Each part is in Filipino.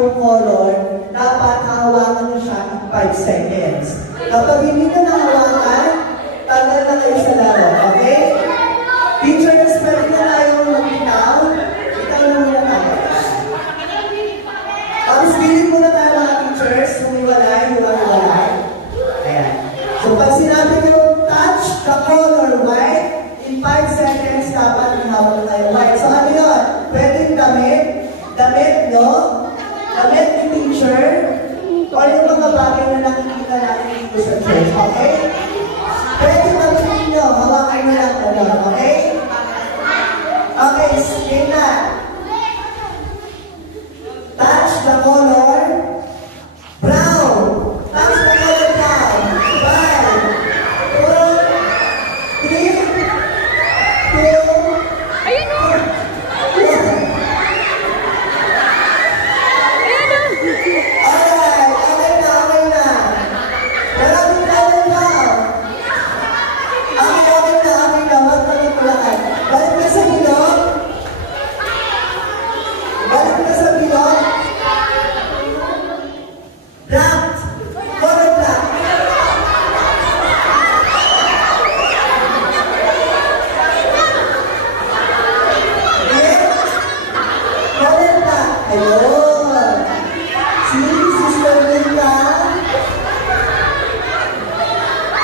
yung color, dapat hawakan nyo siya in 5 seconds. Kapag hindi nyo nahawakan, tanggal na kayo sa laro, okay? Teachers, pwede na tayong magbitaw. Bitaw na muna tayo. Tapos bilhin muna tayo mga teachers, humiwalay. Ayan. So pag sinabi nyo, touch the color white, in 5 seconds, dapat ihawak na tayo white. So ano yun? Pwedeng damit, no? Damit ni teacher, o yung mga bagay na nakikita natin dito sa church, okay? Pwede gamitin nyo, hawakan nyo lang ano, okay? Okay, sige na. Touch the color brown. Touch the color brown. 5, 4, 3, 2, ayun o! alright, okay na. Maraming color brown. Okay na. Wag pala. Balik na sa bilog. Black. Color black. Red. Color black. Ayun. Si Sister Linda.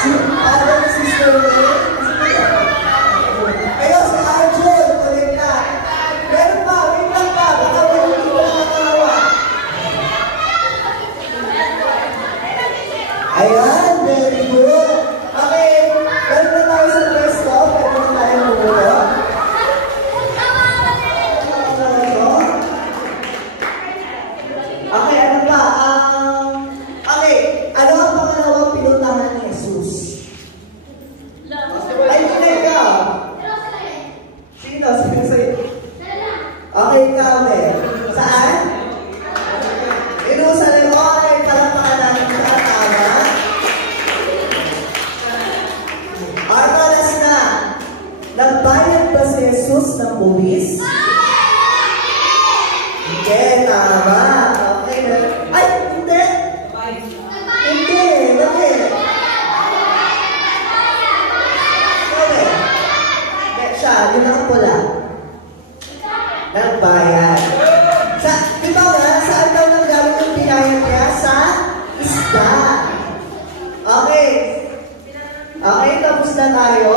Si Adam, Sister Linda. Ayun, si Arjun. Color black. Meron pa. Wait lang pa. Baka hindi ko nakakawa. Ayan, very good. Okay, meron na tayo sa pwesto. Pwede na tayo mumulo. Okay, ano ba? Okay, ano ang pangalawang pinuntahan ni Jesus? Ay, hindi ka. Sino? Sino sa'yo? Okay, ikaw eh. Saan? Jerusalem. Okay, palakpakan natin sa tama. Armalas na. Nagbayad ba si Jesus ng buwis? Hindi, tama. Okay, ay, hindi. Hindi, bakit? Okay. Siya, yun ang pula. Nagbayad. Di ba nga, saan daw nanggaling yung pinayad niya? Sa isda. Okay. Okay, tapos na tayo.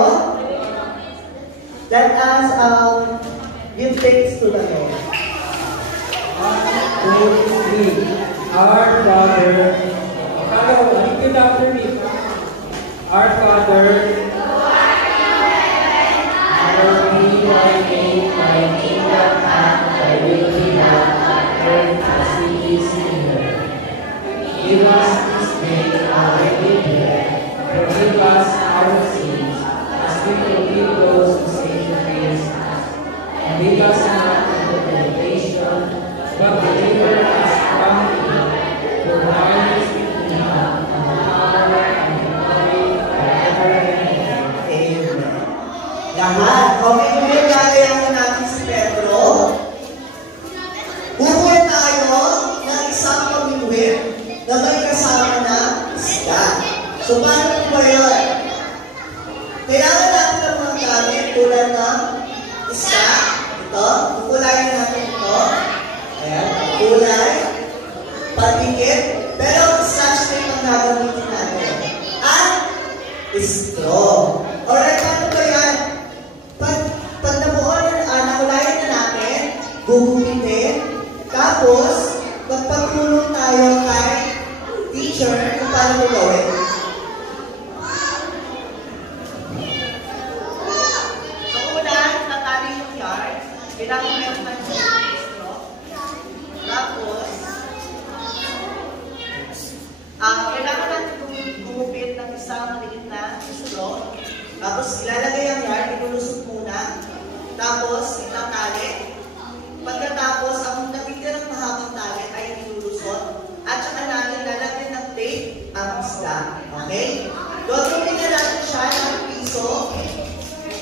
Let us give thanks to the Lord. 1, 2, 3. Our Father. Repeat after me. Our Father. Hallowed be thy name, thy kingdom come, thy will be done on earth as it is in heaven. Give us this day our daily bread. Forgive us our sins, as we forgive those who sin against us. And lead us not into temptation, but deliver us from evil. For thine is the kingdom, and the power, and the glory, forever and ever. Amen. Lahat. Okay, ngayon gagayahan natin si Pedro. Bubuhay tayo ng isang pamilwin na may kasama na isda. So, paano ba yun? Kailangan natin ng mga gamit tulad ng isda. Ito. Kukulayin natin ito. Ayan. Kulay. Patikit. Pero, such thing ang gagamitin natin. At straw. Alright, paano ba yan? Pag nabuo nakulayan na natin, gugupitin. Tapos, magpagtulong tayo kay teacher kung paano mo gawin. So, ulan, natali yung yard. Kailangan meron tayo sa straw. Tapos, kailangan natin gumupit ng isang maliit na straw. Tapos, ilalagay ang yard, inulusot muna. Tapos, itatali. Pagkatapos, ang napitirang mahabang tali ay inulusot. At saka natin lalagyan ng tape ang isda. Okay? Gagawin na natin siya ng piso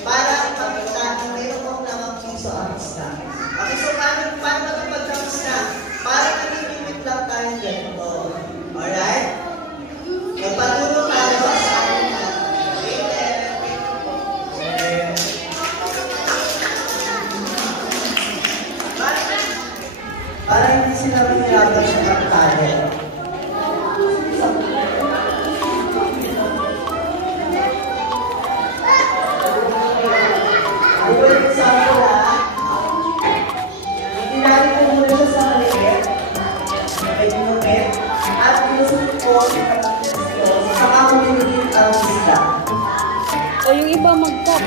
para ipakita na mayroon kong namang piso ang isda. Okay, so paano magpagtapos na? Para naging mag-check ang talent. Buwan sa pula, tinali ko muna siya sa maliit, may ginupit, at inusunod ko sa kamunin ang isda. O yung iba mag-cup.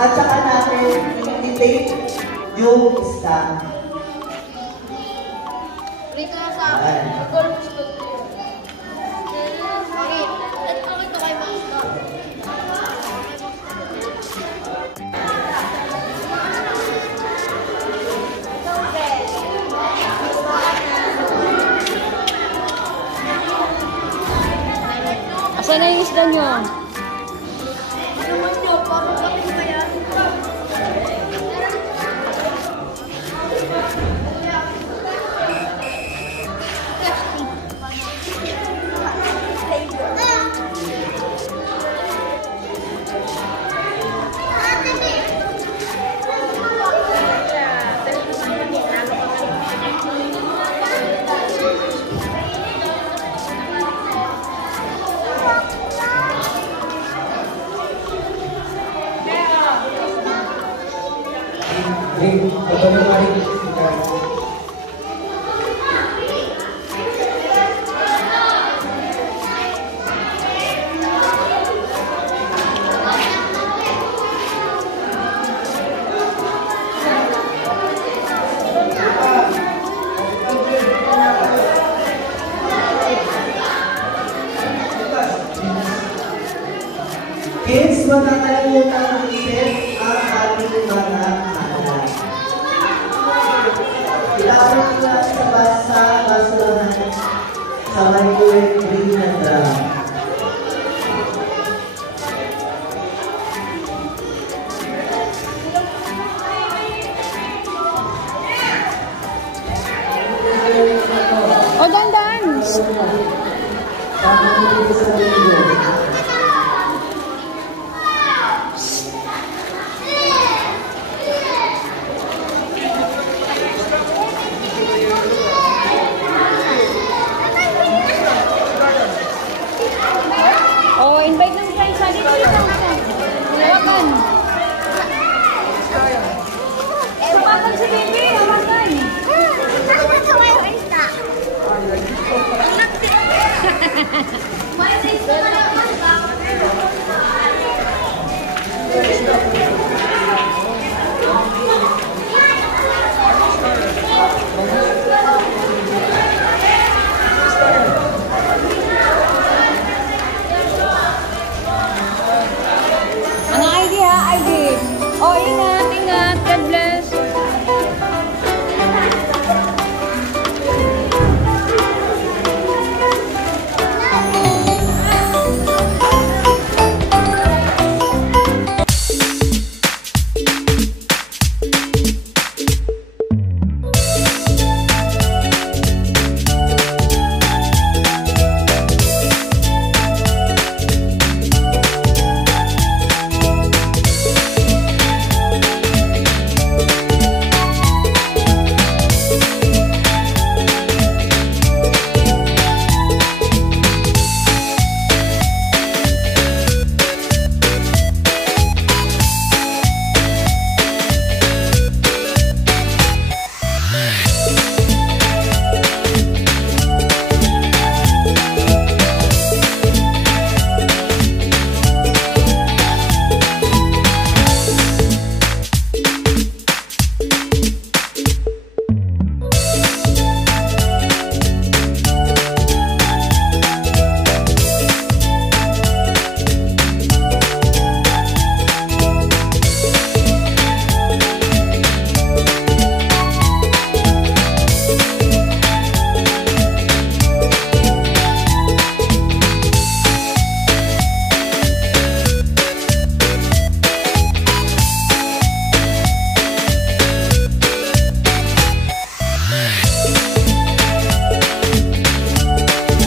At saka natin i-tape yung isda. Rito na sa akin. Magulong sa pagkakas. Bakit? Ito kay Master. Asan na yung isda nyo? Kids, huwag na kalimutan isip ang ating mga kalat. Ilapot na sa basurahan sa microwave green na drum. O, dandan! Tama dito sa video.